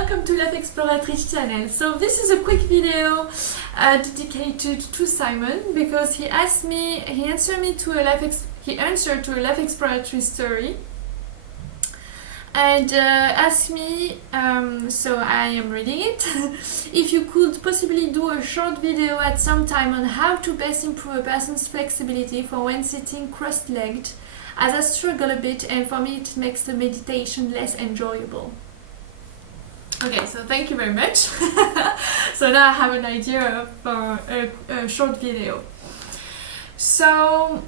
welcome to Lifexploratrice channel. So this is a quick video dedicated to Simon because he answered to a Lifexploratrice story and asked me, so I am reading it, if you could possibly do a short video at some time on how to best improve a person's flexibility for when sitting cross-legged, as I struggle a bit and for me it makes the meditation less enjoyable. Okay, so thank you very much. So now I have an idea for a short video. So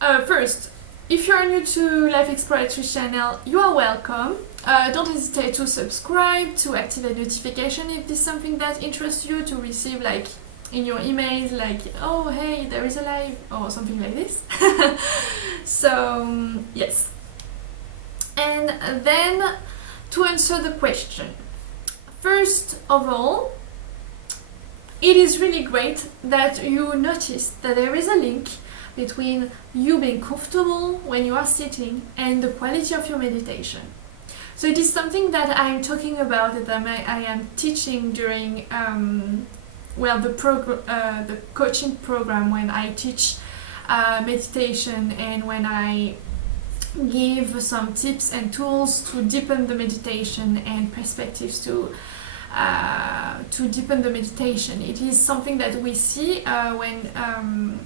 first, if you're new to Lifexploratrice channel, you are welcome. Don't hesitate to subscribe, to activate notification if this is something that interests you, to receive like in your emails like, oh hey, there is a live or something like this. So yes. And then to answer the question. First of all, it is really great that you noticed that there is a link between you being comfortable when you are sitting and the quality of your meditation. So it is something that I am talking about, that I am teaching during the coaching program, when I teach meditation and when I give some tips and tools to deepen the meditation and perspectives to deepen the meditation. It is something that we see when I'm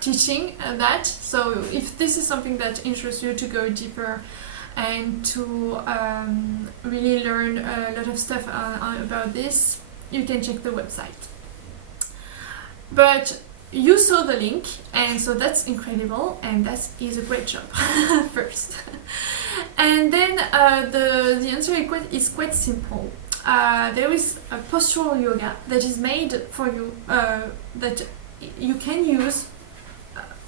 teaching that. So if this is something that interests you to go deeper and to really learn a lot of stuff about this, you can check the website. But you saw the link, and so that's incredible, and that is a great job. First. And then the answer is quite simple. There is a postural yoga that is made for you, that you can use.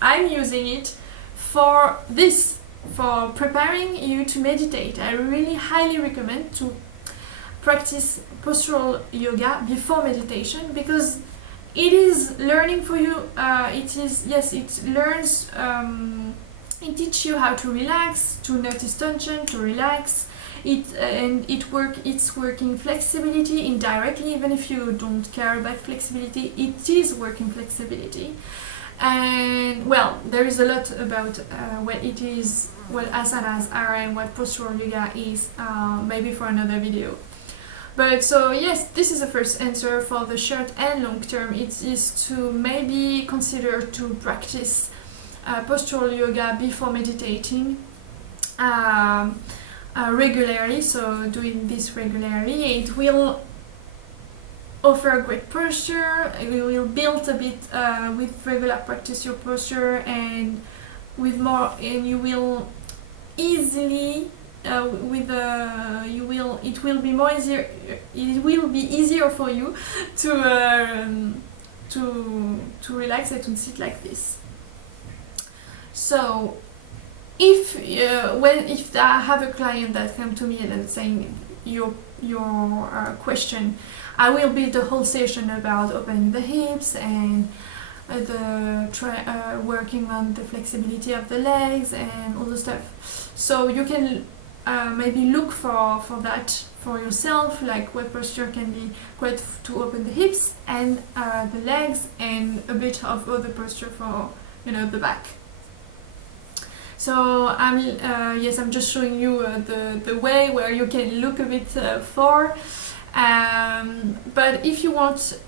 I'm using it for this, for preparing you to meditate. I really highly recommend to practice postural yoga before meditation, because it is learning for you. It teaches you how to relax, to notice tension, to relax. It's working flexibility indirectly, even if you don't care about flexibility. It is working flexibility. And well, there is a lot about what it is, what asanas are, and what postural yoga is, maybe for another video. But so yes, this is the first answer. For the short and long term, it is to maybe consider to practice postural yoga before meditating regularly. So doing this regularly, it will offer a great posture. It will build a bit with regular practice your posture, and with more, and you will easily. It will be easier for you to relax and to sit like this. So if I have a client that come to me and saying your question, I will build the whole session about opening the hips and working on the flexibility of the legs and all the stuff. So you can maybe look for that for yourself, like what posture can be great to open the hips and the legs, and a bit of other posture for the back. So I'm just showing you the way where you can look a bit for. But if you want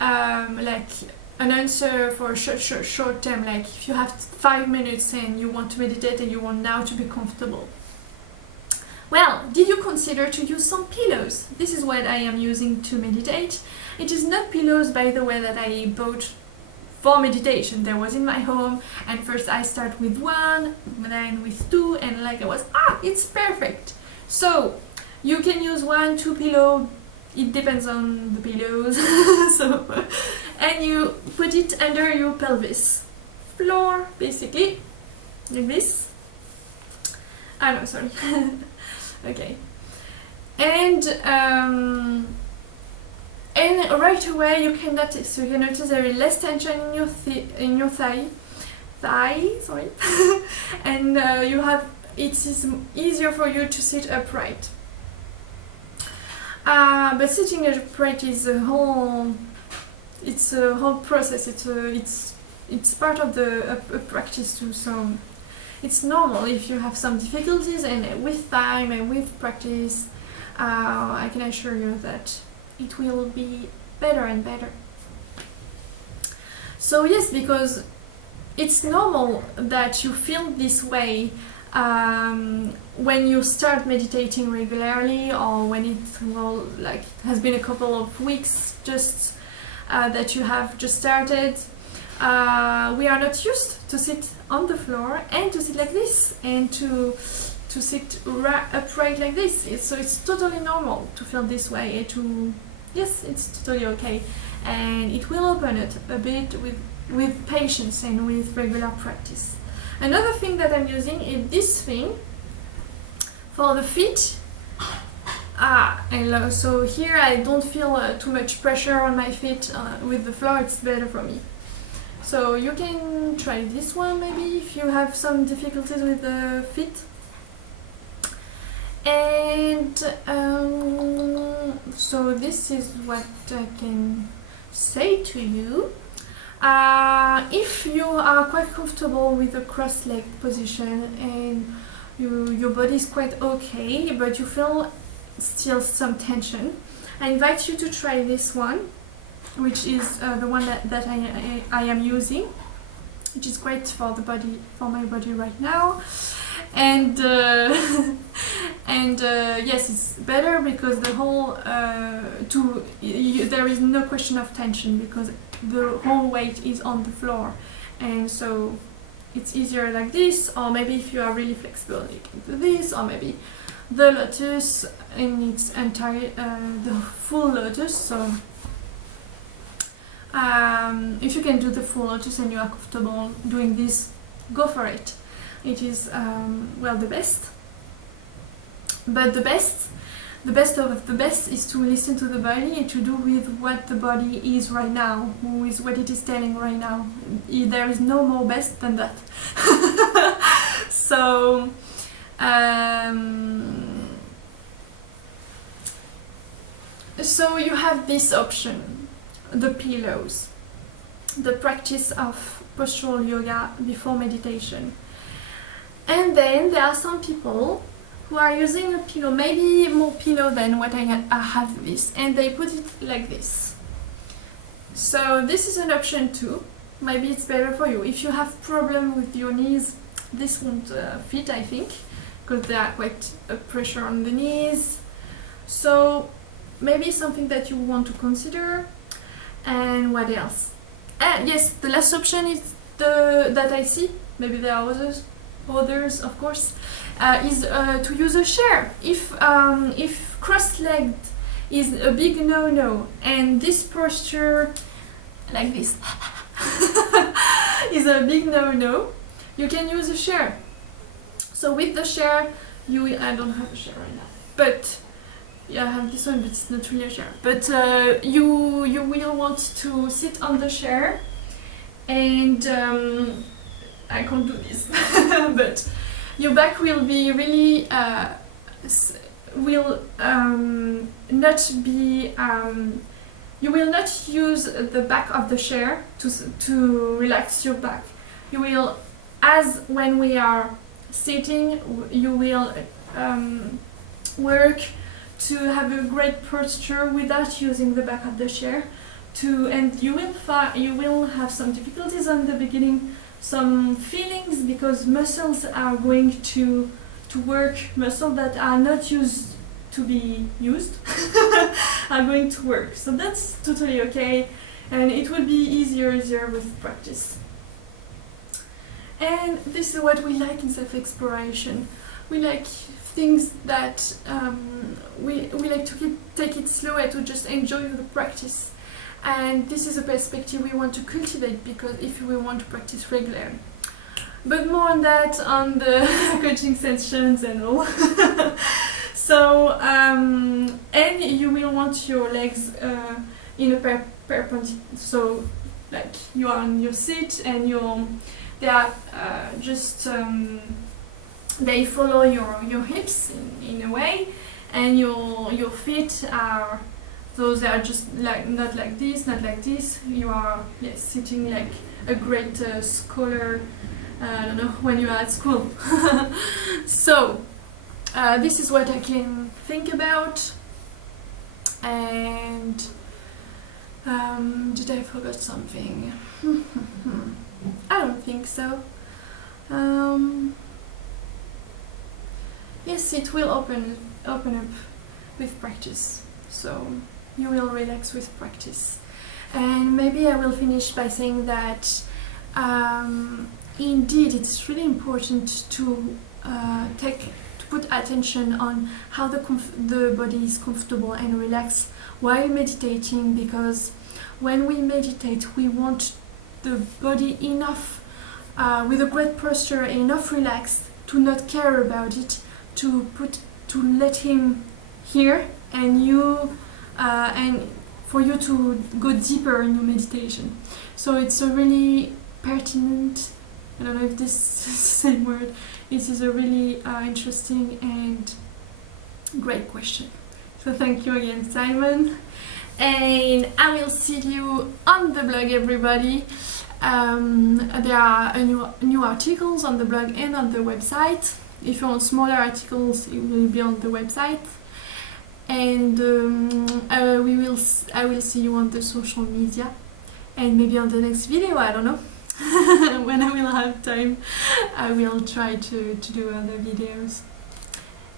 like an answer for a short term, like if you have 5 minutes and you want to meditate and you want now to be comfortable, well, did you consider to use some pillows? This is what I am using to meditate. It is not pillows, by the way, that I bought for meditation. There was in my home, and first I start with one, then with two, and like it's perfect. So you can use 1, 2 pillows. It depends on the pillows. So, and you put it under your pelvis floor, basically, like this. No, sorry. Okay, and right away you can notice there is less tension in your thigh, sorry, and it is easier for you to sit upright. But sitting upright is a whole process. It's part of a practice too. So it's normal if you have some difficulties, and with time and with practice, I can assure you that it will be better and better. So yes, because it's normal that you feel this way when you start meditating regularly, or when it has been a couple of weeks just that you have just started. We are not used to sit on the floor and to sit like this, and to sit upright like this. So it's totally normal to feel this way. Yes, it's totally okay, and it will open it a bit with patience and with regular practice. Another thing that I'm using is this thing for the feet. So here I don't feel too much pressure on my feet. With the floor it's better for me. So you can try this one maybe if you have some difficulties with the feet. And so this is what I can say to you. If you are quite comfortable with the cross-leg position and your body is quite okay, but you feel still some tension, I invite you to try this one, which is the one that I am using, which is great for my body right now. And yes, it's better because the whole there is no question of tension, because the whole weight is on the floor, and so it's easier like this. Or maybe if you are really flexible, you can do this, or maybe the lotus in its entire the full lotus. So if you can do the full lotus and you are comfortable doing this, go for it. It is well, the best. But the best of the best is to listen to the body and to do with what the body is right now, with what it is telling right now. There is no more best than that. So so you have this option, the pillows, the practice of postural yoga before meditation. And then there are some people who are using a pillow, maybe more pillow than what I have this, and they put it like this. So this is an option too. Maybe it's better for you. If you have problem with your knees, this won't fit, I think, because there are quite a pressure on the knees. So maybe something that you want to consider. And what else? Yes, the last option is that I see. Maybe there are others, of course, is to use a chair. If cross-legged is a big no-no, and this posture like this is a big no-no, you can use a chair. So with the chair, I don't have a chair right now, but yeah, I have this one, but it's not really a chair. But you will want to sit on the chair, and I can't do this, but your back will be really you will not use the back of the chair to relax your back. You will, as when we are sitting, you will work to have a great posture without using the back of the chair. And you will have some difficulties on the beginning, some feelings, because muscles are going to work, muscles that are not used to be used are going to work. So that's totally okay, and it will be easier with practice. And this is what we like in self-exploration. We like things that we like to take it slow and to just enjoy the practice. And this is a perspective we want to cultivate, because if we want to practice regularly. But more on that on the coaching sessions and all. So, and you will want your legs in a perpendicular, so like you are on your seat and they are just they follow your hips in a way, and your feet are, so they are just like not like this, not like this. You are, yes, sitting like a great scholar. I don't know, when you are at school. So this is what I can think about. And did I forget something? I don't think so. Yes, it will open up with practice, so you will relax with practice. And maybe I will finish by saying that indeed it's really important to put attention on how the body is comfortable and relaxed while meditating, because when we meditate we want the body enough with a great posture, enough relaxed to not care about it, to let him here, and you and for you to go deeper in your meditation. So it's a really pertinent, I don't know if this is the same word, it is a really interesting and great question. So thank you again, Simon, and I will see you on the blog, everybody. There are new articles on the blog and on the website. If you want smaller articles, it will be on the website. And I will see you on the social media, and maybe on the next video, I don't know. When I will have time, I will try to do other videos.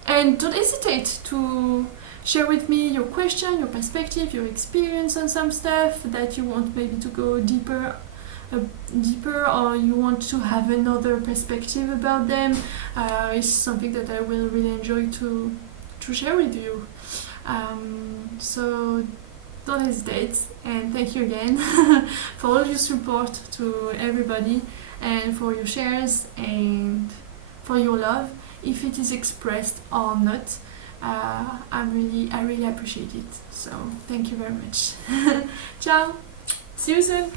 And don't hesitate to share with me your question, your perspective, your experience on some stuff that you want maybe to go deeper, or you want to have another perspective about them. It's something that I will really enjoy to share with you. So don't hesitate, and thank you again for all your support to everybody, and for your shares and for your love, if it is expressed or not. I really appreciate it. So thank you very much. Ciao, see you soon.